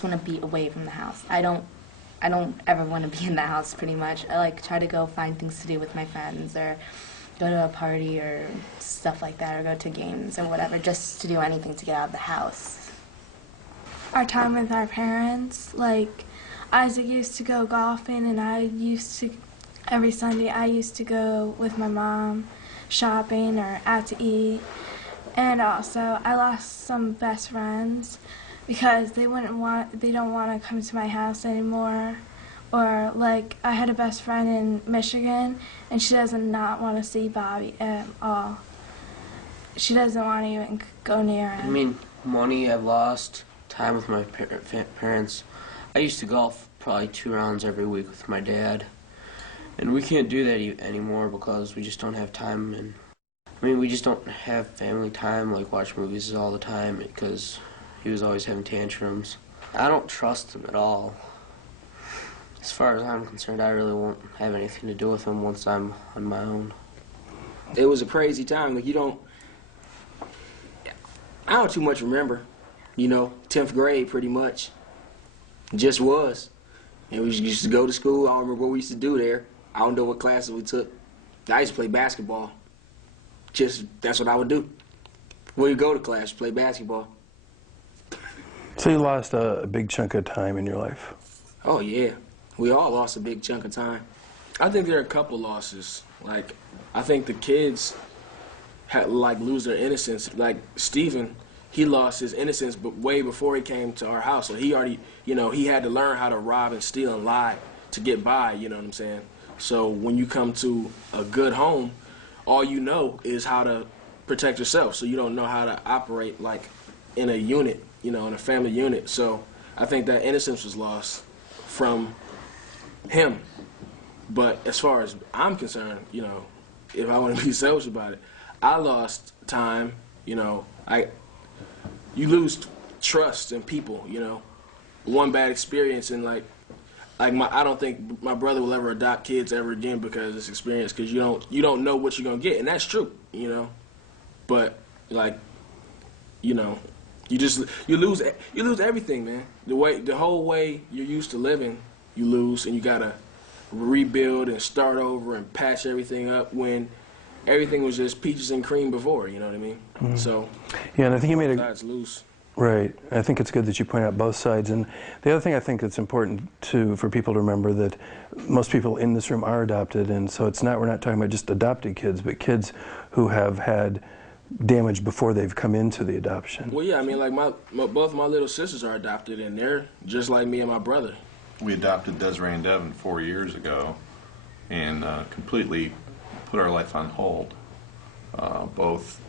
just want to be away from the house. I don't ever want to be in the house, pretty much. I like try to go find things to do with my friends, or go to a party or stuff like that, or go to games or whatever, just to do anything to get out of the house. Our time with our parents, like Isaac used to go golfing, and every Sunday I used to go with my mom shopping or out to eat. And also I lost some best friends because they don't want to come to my house anymore. Or like I had a best friend in Michigan, and she does not want to see Bobby at all. She doesn't want to even go near him. I mean, money I've lost, time with my parents. I used to golf probably 2 rounds every week with my dad, and we can't do that anymore because we just don't have time. And I mean, we just don't have family time, like watch movies all the time, because he was always having tantrums. I don't trust him at all. As far as I'm concerned, I really won't have anything to do with him once I'm on my own. It was a crazy time. Like, I don't too much remember. 10th grade pretty much. Just was. And we used to go to school. I don't remember what we used to do there. I don't know what classes we took. I used to play basketball. That's what I would do. When you go to class, play basketball. So you lost a big chunk of time in your life. Oh, yeah. We all lost a big chunk of time. I think there are a couple losses. Like, I think the kids lose their innocence. Like Stephen, he lost his innocence but way before he came to our house. So he already, he had to learn how to rob and steal and lie to get by, you know what I'm saying? So when you come to a good home, all you know is how to protect yourself. So you don't know how to operate like in a unit, in a family unit. So I think that innocence was lost from him. But as far as I'm concerned, if I want to be selfish about it, I lost time, you lose trust in people, One bad experience, and I don't think my brother will ever adopt kids ever again because of this experience, because you don't know what you're gonna get, and that's true, But you lose everything, man. The whole way you're used to living, you lose, and you gotta rebuild and start over and patch everything up when everything was just peaches and cream before, you know what I mean? Mm-hmm. So yeah, and I think you made sides lose. Right. I think it's good that you point out both sides. And the other thing I think that's important for people to remember, that most people in this room are adopted, and so we're not talking about just adopted kids, but kids who have had damage before they've come into the adoption. Well, yeah, I mean, both my little sisters are adopted, and they're just like me and my brother. We adopted Desiree and Devin 4 years ago, and completely put our life on hold. Both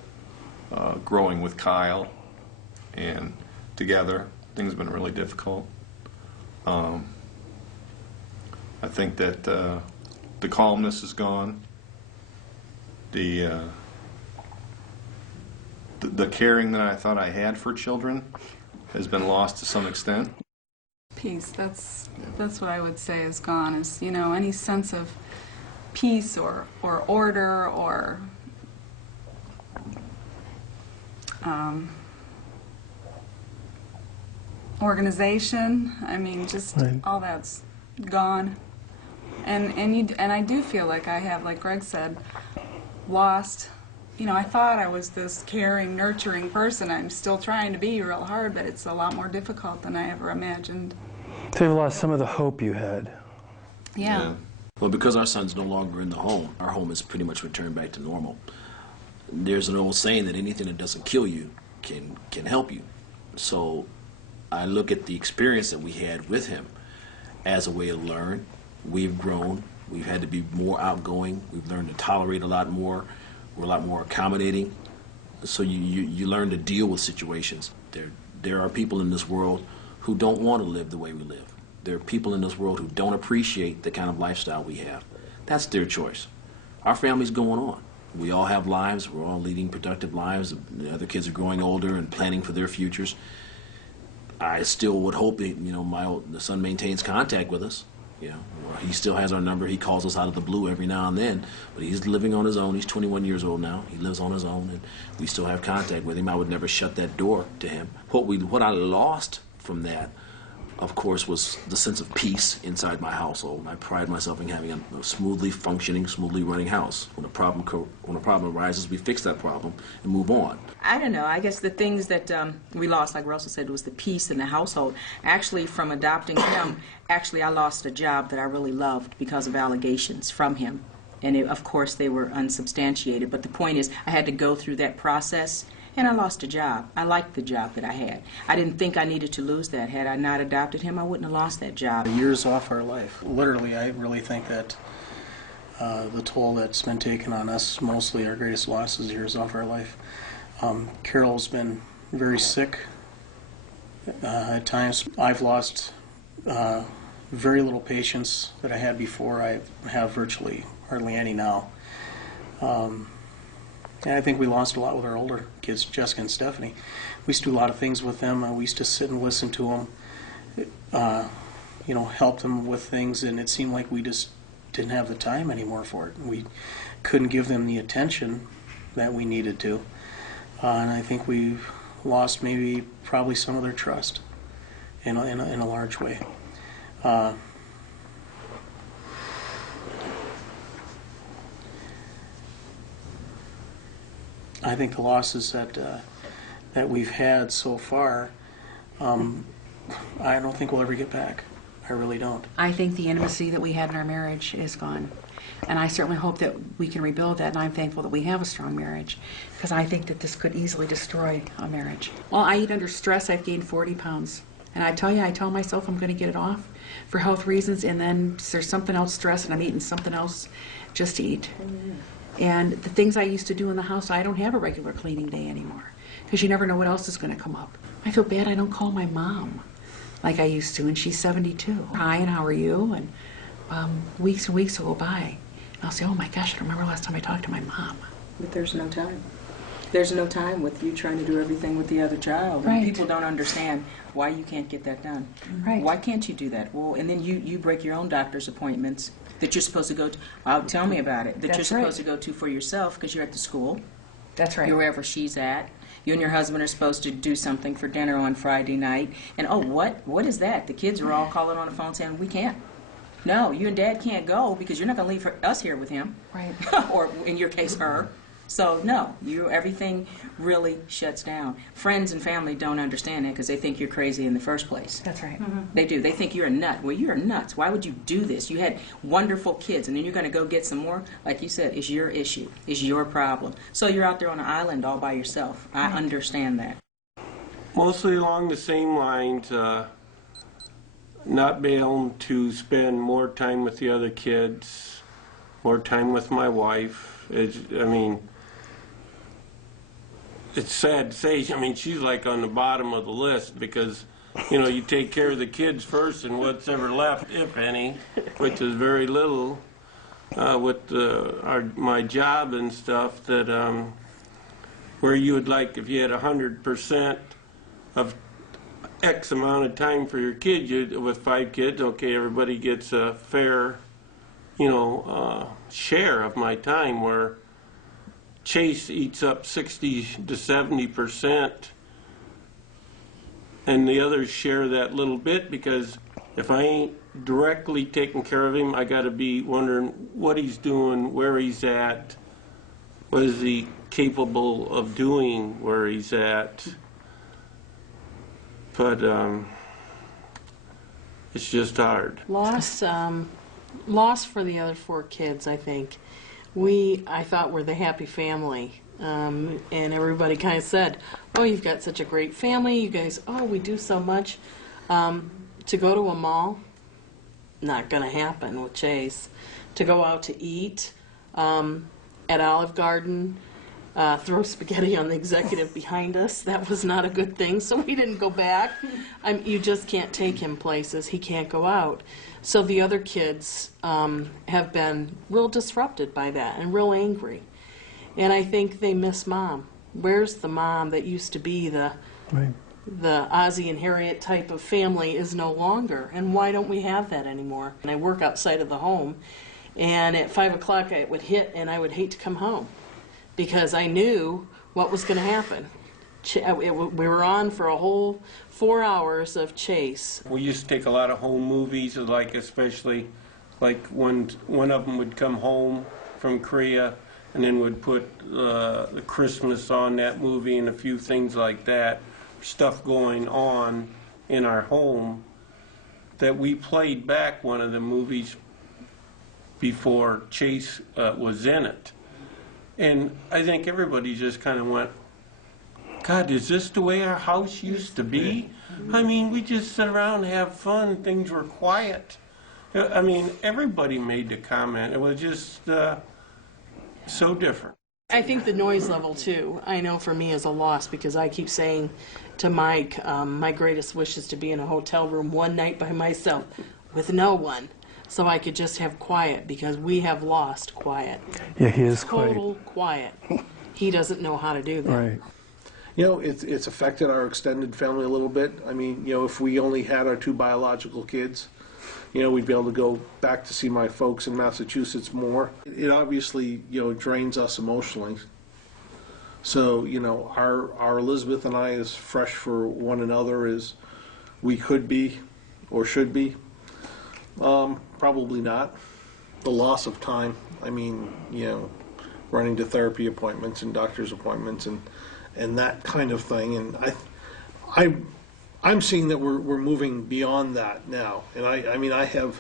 growing with Kyle and together, things have been really difficult. I think that the calmness is gone. The caring that I thought I had for children has been lost to some extent. Peace, that's what I would say is gone, is, any sense of peace or order or organization. I mean, just right. All that's gone. And I do feel like I have, like Greg said, lost. I thought I was this caring, nurturing person. I'm still trying to be real hard, but it's a lot more difficult than I ever imagined. So you've lost some of the hope you had. Yeah. Well, because our son's no longer in the home, our home has pretty much returned back to normal. There's an old saying that anything that doesn't kill you can help you. So I look at the experience that we had with him as a way to learn. We've grown. We've had to be more outgoing. We've learned to tolerate a lot more. We're a lot more accommodating. So you learn to deal with situations. There are people in this world who don't want to live the way we live. There are people in this world who don't appreciate the kind of lifestyle we have. That's their choice. Our family's going on. We all have lives. We're all leading productive lives. The other kids are growing older and planning for their futures. I still would hope that, the son maintains contact with us. He still has our number. He calls us out of the blue every now and then, but he's living on his own. He's 21 years old now. He lives on his own, and we still have contact with him. I would never shut that door to him. What I lost from that of course, was the sense of peace inside my household. I pride myself in having a smoothly functioning, smoothly running house. When a problem arises, we fix that problem and move on. I don't know. I guess the things that we lost, like Russell said, was the peace in the household. Actually, from adopting him, I lost a job that I really loved because of allegations from him. And of course, they were unsubstantiated. But the point is, I had to go through that process. And I lost a job. I liked the job that I had. I didn't think I needed to lose that. Had I not adopted him, I wouldn't have lost that job. Years off our life. Literally, I really think that the toll that's been taken on us, mostly our greatest loss, is years off our life. Carol's been very sick at times. I've lost very little patience that I had before. I have virtually hardly any now. And I think we lost a lot with our older kids, Jessica and Stephanie. We used to do a lot of things with them. We used to sit and listen to them, help them with things, and it seemed like we just didn't have the time anymore for it. We couldn't give them the attention that we needed to. And I think we've lost probably some of their trust in a large way. I think the losses that we've had so far, I don't think we'll ever get back. I really don't. I think the intimacy that we had in our marriage is gone. And I certainly hope that we can rebuild that, and I'm thankful that we have a strong marriage, because I think that this could easily destroy a marriage. Well, I eat under stress. I've gained 40 pounds. And I tell myself I'm going to get it off for health reasons, and then there's something else stress, and I'm eating something else just to eat. And the things I used to do in the house, I don't have a regular cleaning day anymore, because you never know what else is going to come up. I feel bad I don't call my mom like I used to, and she's 72. Hi, and how are you? And weeks and weeks will go by, and I'll say, oh my gosh, I don't remember last time I talked to my mom. But there's no time. There's no time with you trying to do everything with the other child. Right. And people don't understand why you can't get that done. Right. Why can't you do that? Well, and then you break your own doctor's appointments that you're supposed to go to. Tell me about it. That That's you're supposed right. to go to for yourself because you're at the school. That's right. You're wherever she's at. You and your husband are supposed to do something for dinner on Friday night. And oh, what is that? The kids are all calling on the phone saying, we can't. No, you and Dad can't go because you're not going to leave us here with him. Right. Or in your case, her. So no, everything really shuts down. Friends and family don't understand that because they think you're crazy in the first place. That's right. They do. They think you're a nut. Well, you're nuts. Why would you do this? You had wonderful kids, and then you're going to go get some more? Like you said, it's your issue. It's your problem. So you're out there on an island all by yourself. I understand that. Mostly along the same lines, not being able to spend more time with the other kids, more time with my wife. It's sad to say, she's like on the bottom of the list because, you take care of the kids first and what's ever left, if any, which is very little, with my job and stuff, that where you would like, if you had 100% of X amount of time for your kids, with 5 kids, okay, everybody gets a fair, share of my time, where Chase eats up 60 to 70%, and the others share that little bit, because if I ain't directly taking care of him, I got to be wondering what he's doing, where he's at, what is he capable of doing where he's at. But it's just hard. Loss for the other 4 kids, I think. I thought we're the happy family, and everybody kind of said, oh, you've got such a great family, you guys, oh, we do so much. To go to a mall, not going to happen with Chase. To go out to eat at Olive Garden, throw spaghetti on the executive behind us, that was not a good thing, so we didn't go back. You just can't take him places. He can't go out. So the other kids have been real disrupted by that and real angry. And I think they miss Mom. Where's the mom that used to be the Ozzie and Harriet type of family is no longer. And why don't we have that anymore? And I work outside of the home, and at 5 o'clock it would hit and I would hate to come home because I knew what was going to happen. We were on for a whole 4 hours of chase. We used to take a lot of home movies, like especially like when one of them would come home from Korea and then would put the Christmas on that movie and a few things like that, stuff going on in our home, that we played back one of the movies before Chase was in it. And I think everybody just kind of went, God, is this the way our house used to be? I mean, we just sit around and have fun. Things were quiet. I mean, everybody made the comment. It was just so different. I think the noise level, too, I know for me is a loss, because I keep saying to Mike, my greatest wish is to be in a hotel room one night by myself with no one, so I could just have quiet, because we have lost quiet. Yeah, he is Total quiet. He doesn't know how to do that. Right. You know, it's affected our extended family a little bit. I mean, you know, if we only had our 2 biological kids, you know, we'd be able to go back to see my folks in Massachusetts more. It obviously, you know, drains us emotionally. So, you know, our Elizabeth and I, as fresh for one another as we could be or should be, probably not. The loss of time, I mean, you know, running to therapy appointments and doctor's appointments and that kind of thing. And I'm seeing that we're moving beyond that now. And I mean, I have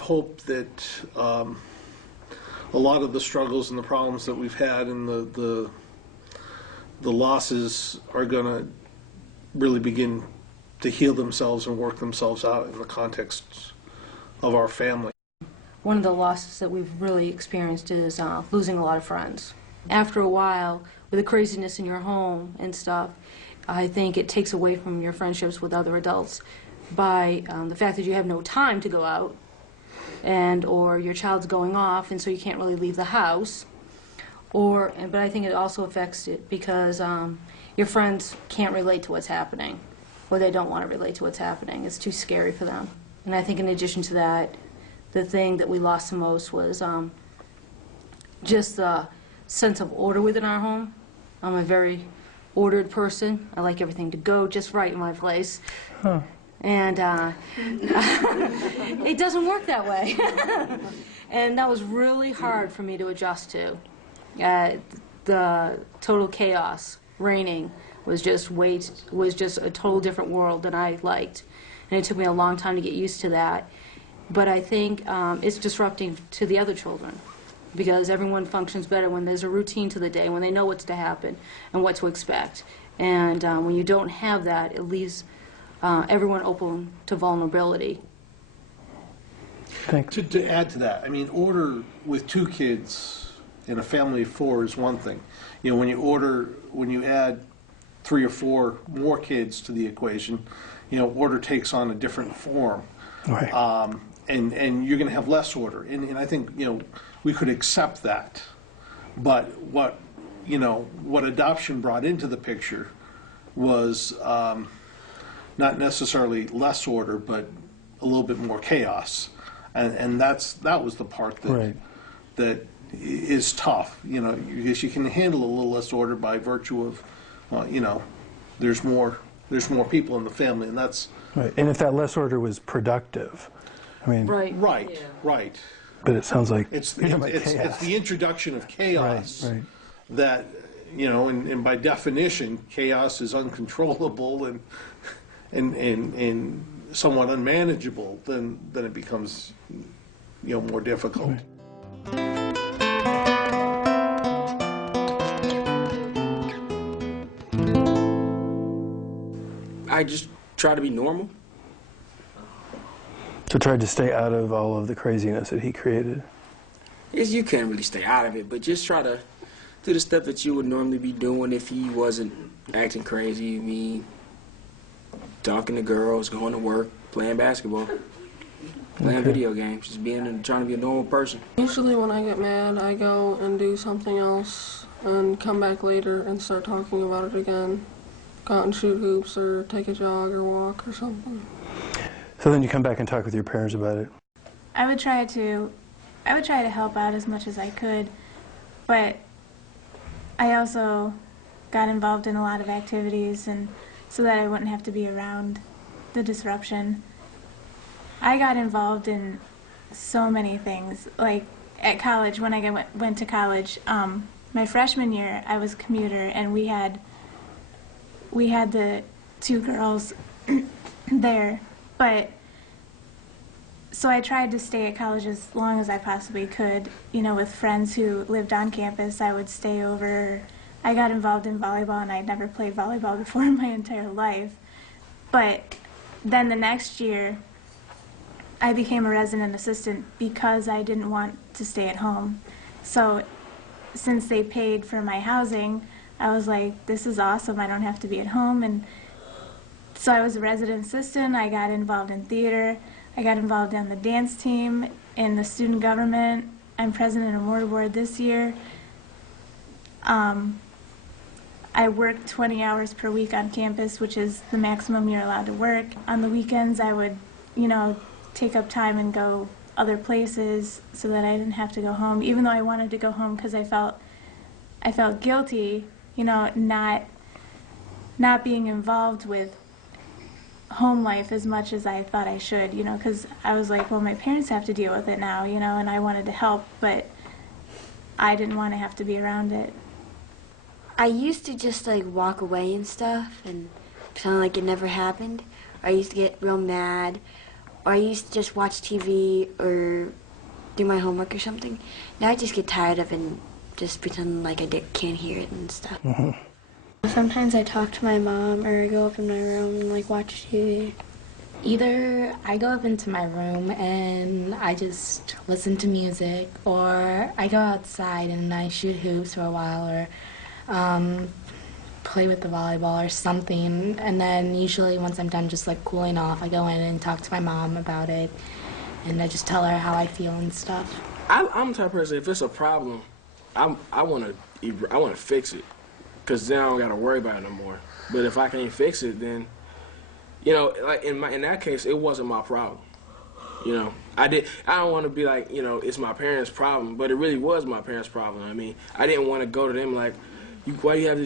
hope that a lot of the struggles and the problems that we've had and the losses are going to really begin to heal themselves and work themselves out in the context of our family. One of the losses that we've really experienced is losing a lot of friends. After a while, with the craziness in your home and stuff, I think it takes away from your friendships with other adults by the fact that you have no time to go out, or your child's going off, and so you can't really leave the house. But I think it also affects it because your friends can't relate to what's happening, or they don't want to relate to what's happening. It's too scary for them. And I think in addition to that, the thing that we lost the most was just the sense of order within our home. I'm a very ordered person. I like everything to go just right in my place. Huh. And it doesn't work that way. And that was really hard for me to adjust to. The total chaos reigning was just a total different world than I liked. And it took me a long time to get used to that. But I think it's disrupting to the other children, because everyone functions better when there's a routine to the day, when they know what's to happen and what to expect. And when you don't have that, it leaves everyone open to vulnerability. Thanks. To add to that, I mean, order with 2 kids in a family of 4 is one thing. You know, when you add 3 or 4 more kids to the equation, you know, order takes on a different form. Right. And you're going to have less order. And I think, you know, we could accept that. But what adoption brought into the picture was not necessarily less order, but a little bit more chaos. And that was the part that right. that is tough, you know, because you can handle a little less order by virtue of, you know, there's more people in the family, and that's right. And if that less order was productive, I mean, right. But it sounds like it's the introduction of chaos right. that, you know, and by definition, chaos is uncontrollable and somewhat unmanageable. Then it becomes, you know, more difficult. Right. I just try to be normal. So tried to stay out of all of the craziness that he created. Yes, you can't really stay out of it, but just try to do the stuff that you would normally be doing if he wasn't acting crazy. I mean, talking to girls, going to work, playing basketball, playing video games, just trying to be a normal person. Usually when I get mad, I go and do something else and come back later and start talking about it again. Go out and shoot hoops or take a jog or walk or something. So then you come back and talk with your parents about it? I would try to help out as much as I could, but I also got involved in a lot of activities, and so that I wouldn't have to be around the disruption. I got involved in so many things. Like at college, when I went to college, my freshman year, I was a commuter, and we had the 2 girls there, but so I tried to stay at college as long as I possibly could. You know, with friends who lived on campus, I would stay over. I got involved in volleyball, and I'd never played volleyball before in my entire life. But then the next year, I became a resident assistant because I didn't want to stay at home. So since they paid for my housing, I was like, this is awesome, I don't have to be at home. And so I was a resident assistant, I got involved in theater, I got involved on the dance team, in the student government. I'm president of Mortar Board this year. I worked 20 hours per week on campus, which is the maximum you're allowed to work. On the weekends, I would, you know, take up time and go other places so that I didn't have to go home, even though I wanted to go home because I felt guilty, you know, not being involved with home life as much as I thought I should, you know, because I was like, well, my parents have to deal with it now, you know, and I wanted to help, but I didn't want to have to be around it. I used to just like walk away and stuff and pretend like it never happened. Or I used to get real mad. Or I used to just watch TV or do my homework or something. Now I just get tired of it and just pretend like I can't hear it and stuff. Sometimes I talk to my mom or go up in my room and like watch TV. Either I go up into my room and I just listen to music, or I go outside and I shoot hoops for a while, or play with the volleyball or something, and then usually once I'm done just like cooling off, I go in and talk to my mom about it, and I just tell her how I feel and stuff. I'm the type of person, if it's a problem, I want to fix it, because then I don't got to worry about it no more. But if I can't fix it, then, you know, like in that case, it wasn't my problem. You know, I don't want to be like, you know, it's my parents' problem, but it really was my parents' problem. I mean, I didn't want to go to them like, why do you have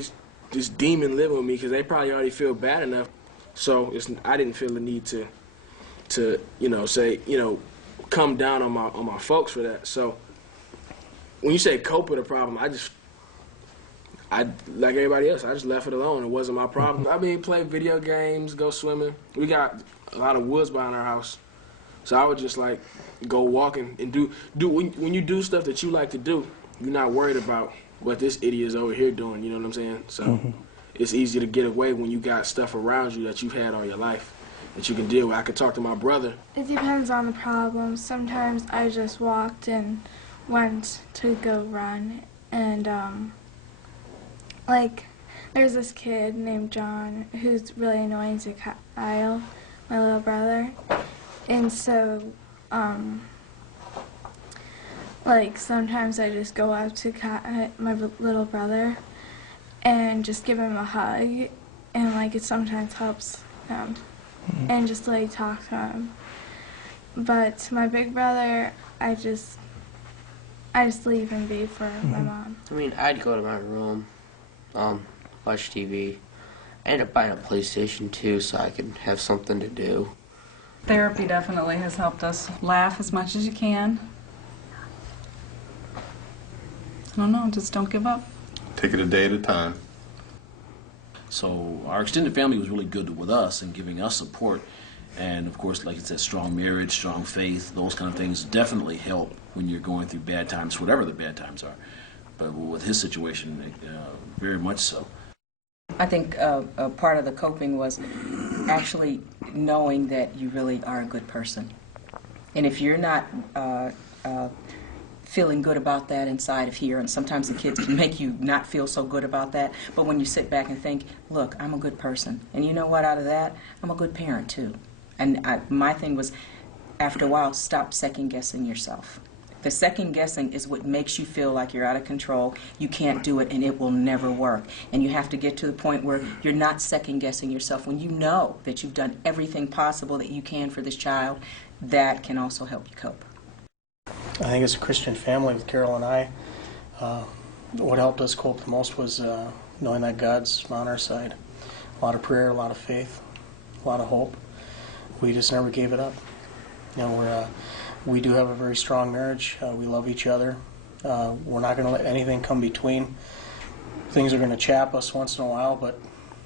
this demon living with me? Because they probably already feel bad enough. So I didn't feel the need to you know, say, you know, come down on my folks for that. So when you say cope with a problem, I like everybody else, I just left it alone. It wasn't my problem. I mean, play video games, go swimming. We got a lot of woods behind our house, so I would just like go walking and do when you do stuff that you like to do, you're not worried about what this idiot is over here doing. You know what I'm saying? So it's easy to get away when you got stuff around you that you've had all your life that you can deal with. I could talk to my brother. It depends on the problem. Sometimes I just walked and went to go run, and like there's this kid named John who's really annoying to Kyle, my little brother, and so like sometimes I just go up to my little brother and just give him a hug, and like it sometimes helps him, and just like talk to him. But my big brother, I just leave him be for my mom. I mean, I'd go to my room, watch TV. I ended up buying a PlayStation 2 so I could have something to do. Therapy definitely has helped us laugh as much as you can. I don't know, just don't give up. Take it a day at a time. So our extended family was really good with us and giving us support. And of course, like you said, strong marriage, strong faith, those kind of things definitely help when you're going through bad times, whatever the bad times are. But with his situation, very much so. I think a part of the coping was actually knowing that you really are a good person. And if you're not feeling good about that inside of here, and sometimes the kids can make you not feel so good about that, but when you sit back and think, look, I'm a good person, and you know what, out of that, I'm a good parent too. And my thing was, after a while, stop second-guessing yourself. The second-guessing is what makes you feel like you're out of control, you can't do it, and it will never work. And you have to get to the point where you're not second-guessing yourself. When you know that you've done everything possible that you can for this child, that can also help you cope. I think as a Christian family with Carol and I, what helped us cope the most was knowing that God's on our side. A lot of prayer, a lot of faith, a lot of hope. We just never gave it up. You know, we do have a very strong marriage. We love each other. We're not going to let anything come between. Things are going to chap us once in a while, but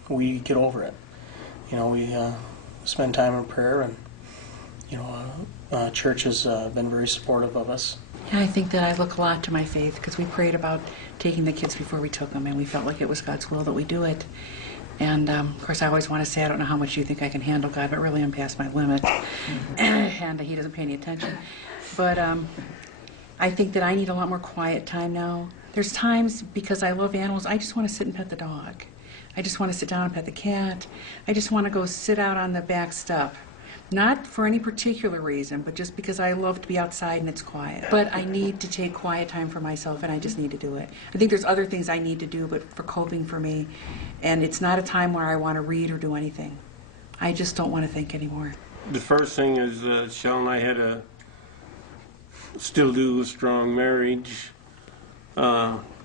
we get over it. You know, we spend time in prayer, and you know, church has been very supportive of us. And I think that I look a lot to my faith, because we prayed about taking the kids before we took them, and we felt like it was God's will that we do it. And of course, I always want to say, I don't know how much you think I can handle, God, but really I'm past my limit, and He doesn't pay any attention. But I think that I need a lot more quiet time now. There's times, because I love animals, I just want to sit and pet the dog. I just want to sit down and pet the cat. I just want to go sit out on the back step. Not for any particular reason, but just because I love to be outside and it's quiet. But I need to take quiet time for myself, and I just need to do it. I think there's other things I need to do, but for coping for me, and it's not a time where I want to read or do anything. I just don't want to think anymore. The first thing is Shell and I had a still do a strong marriage,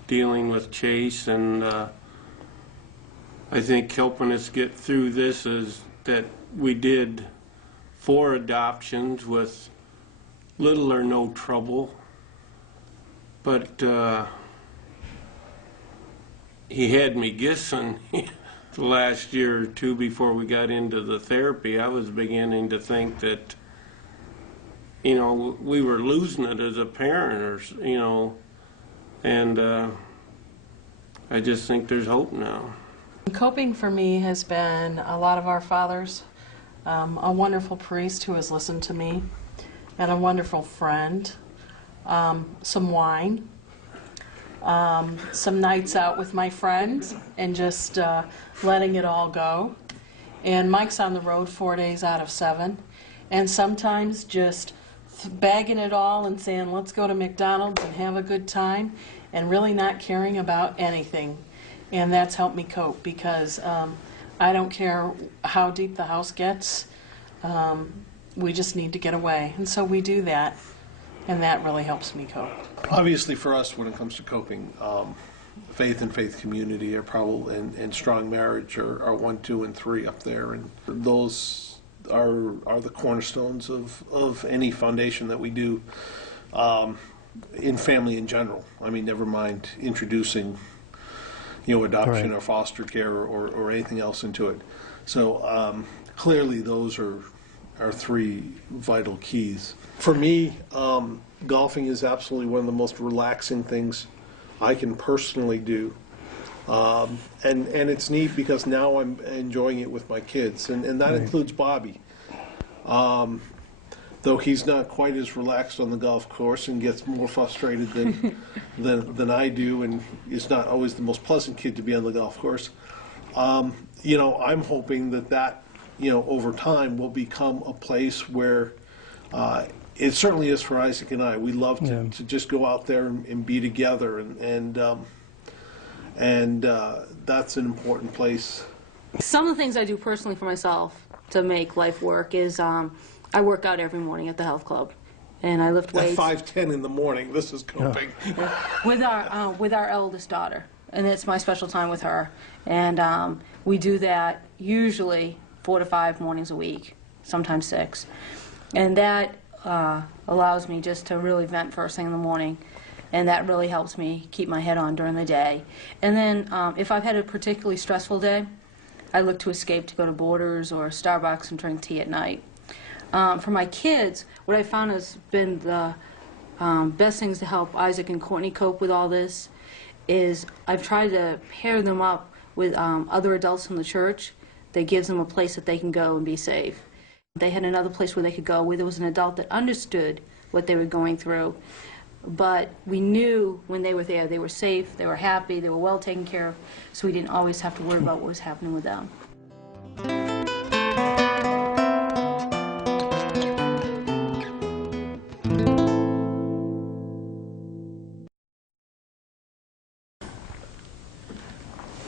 dealing with Chase, and I think helping us get through this is that we did 4 adoptions with little or no trouble, but he had me guessing the last year or two before we got into the therapy. I was beginning to think that, you know, we were losing it as a parent, or, you know, and I just think there's hope now. Coping for me has been a lot of our fathers, a wonderful priest who has listened to me, and a wonderful friend, some wine, some nights out with my friends, and just letting it all go. And Mike's on the road 4 days out of 7, and sometimes just bagging it all and saying, let's go to McDonald's and have a good time, and really not caring about anything. And that's helped me cope, because I don't care how deep the house gets. We just need to get away. And so we do that, and that really helps me cope. Obviously for us, when it comes to coping, faith and faith community are probably, and strong marriage are 1, 2, and 3 up there. And those are the cornerstones of any foundation that we do in family in general. I mean, never mind introducing, you know, adoption or foster care or anything else into it. So clearly those are 3 vital keys. For me, golfing is absolutely one of the most relaxing things I can personally do. And it's neat because now I'm enjoying it with my kids, and that includes Bobby. Though he's not quite as relaxed on the golf course and gets more frustrated than I do, and is not always the most pleasant kid to be on the golf course. You know, I'm hoping that you know, over time will become a place where it certainly is for Isaac and I. We love to just go out there and be together, and that's an important place. Some of the things I do personally for myself to make life work is I work out every morning at the health club, and I lift weights. At 5:10 in the morning, this is coping. With our eldest daughter, and it's my special time with her, and we do that usually 4 to 5 mornings a week, sometimes 6, and that allows me just to really vent first thing in the morning, and that really helps me keep my head on during the day. And then if I've had a particularly stressful day, I look to escape to go to Borders or Starbucks and drink tea at night. For my kids, what I found has been the best things to help Isaac and Courtney cope with all this is I've tried to pair them up with other adults from the church that gives them a place that they can go and be safe. They had another place where they could go where there was an adult that understood what they were going through. But we knew when they were there, they were safe, they were happy, they were well taken care of, so we didn't always have to worry about what was happening with them.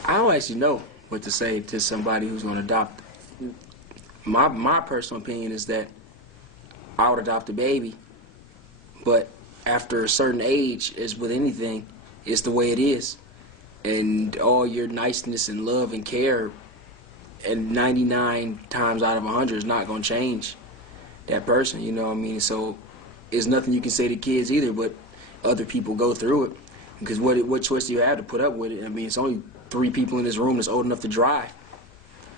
I don't actually know what to say to somebody who's going to adopt. My personal opinion is that I would adopt a baby, but after a certain age, as with anything, it's the way it is. and all your niceness and love and care, and 99 times out of 100 is not going to change that person, you know what I mean? So there's nothing you can say to kids either, but other people go through it. Because what choice do you have to put up with it? I mean, it's only 3 people in this room that's old enough to drive.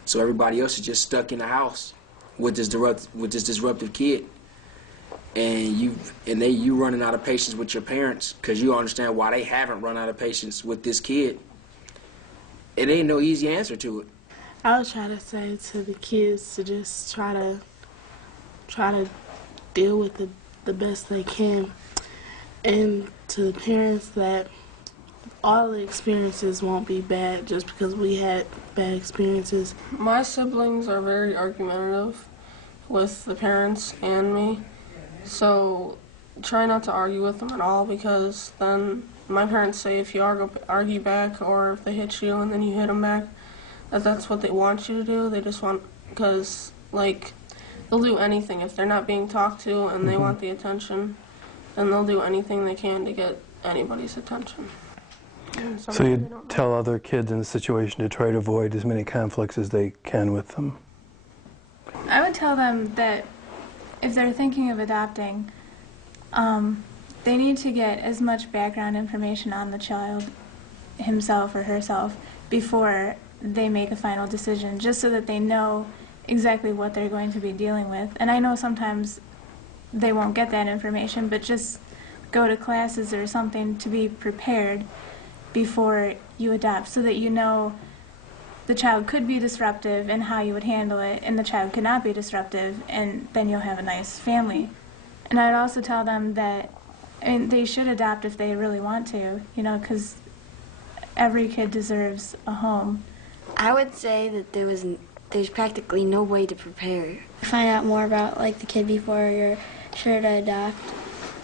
So everybody else is just stuck in the house with this disruptive kid. And you running out of patience with your parents because you understand why they haven't run out of patience with this kid. It ain't no easy answer to it. I would try to say to the kids to just try to deal with it the best they can, and to the parents that all the experiences won't be bad just because we had bad experiences. My siblings are very argumentative with the parents and me, so try not to argue with them at all, because then my parents say if you argue back or if they hit you and then you hit them back, that's what they want you to do. They just want, because like they'll do anything if they're not being talked to and they want the attention, then they'll do anything they can to get anybody's attention. So you tell other kids in the situation to try to avoid as many conflicts as they can with them? I would tell them that if they're thinking of adopting, they need to get as much background information on the child himself or herself before they make a final decision, just so that they know exactly what they're going to be dealing with. And I know sometimes they won't get that information, but just go to classes or something to be prepared before you adopt, so that you know the child could be disruptive and how you would handle it, and the child could not be disruptive, and then you'll have a nice family. And I'd also tell them that they should adopt if they really want to, because every kid deserves a home. I would say that there's practically no way to prepare. Find out more about the kid before you're sure to adopt.